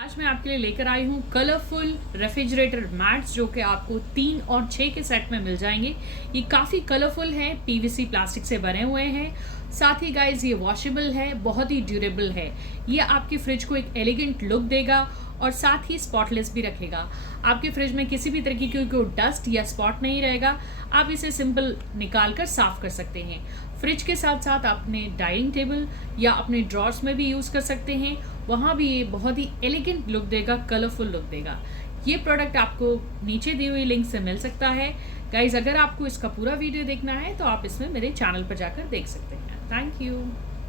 आज मैं आपके लिए लेकर आई हूँ कलरफुल रेफ्रिजरेटर मैट्स जो कि आपको 3 और 6 के सेट में मिल जाएंगे। ये काफ़ी कलरफुल है, पीवीसी प्लास्टिक से बने हुए हैं। साथ ही गाइज ये वॉशेबल है, बहुत ही ड्यूरेबल है। ये आपकी फ्रिज को एक एलिगेंट लुक देगा और साथ ही स्पॉटलेस भी रखेगा। आपके फ्रिज में किसी भी तरीके की कोई डस्ट या स्पॉट नहीं रहेगा। आप इसे सिंपल निकाल कर साफ कर सकते हैं। फ्रिज के साथ साथ अपने डाइनिंग टेबल या अपने ड्रॉर्स में भी यूज़ कर सकते हैं। वहाँ भी ये बहुत ही एलिगेंट लुक देगा, कलरफुल लुक देगा। ये प्रोडक्ट आपको नीचे दी हुई लिंक से मिल सकता है। गाइज, अगर आपको इसका पूरा वीडियो देखना है तो आप इसमें मेरे चैनल पर जाकर देख सकते हैं। Thank you.